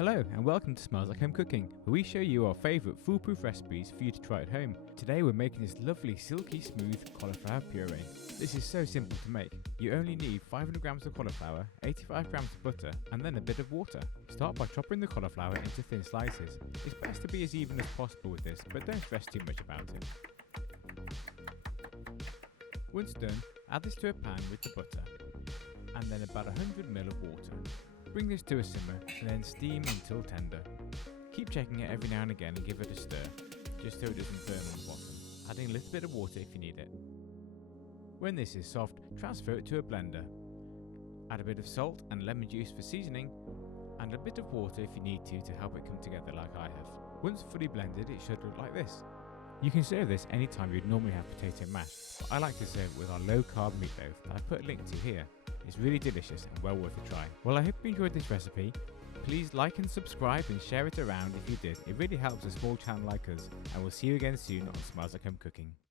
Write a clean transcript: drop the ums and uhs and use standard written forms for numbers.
Hello and welcome to Smells Like Home Cooking, where we show you our favourite foolproof recipes for you to try at home. Today we're making this lovely silky smooth cauliflower puree. This is so simple to make. You only need 500 grams of cauliflower, 85 grams of butter and then a bit of water. Start by chopping the cauliflower into thin slices. It's best to be as even as possible with this, but don't stress too much about it. Once done, add this to a pan with the butter and then about 100 ml of water. Bring this to a simmer and then steam until tender. Keep checking it every now and again and give it a stir, just so it doesn't burn on the bottom, adding a little bit of water if you need it. When this is soft, transfer it to a blender. Add a bit of salt and lemon juice for seasoning, and a bit of water if you need to help it come together like I have. Once fully blended, it should look like this. You can serve this anytime you'd normally have potato mash, but I like to serve it with our low-carb meatloaf that I've put a link to here. It's really delicious and well worth a try. Well, I hope you enjoyed this recipe. Please like and subscribe and share it around if you did. It really helps a small channel like us, and we'll see you again soon on Smells Like Home Cooking.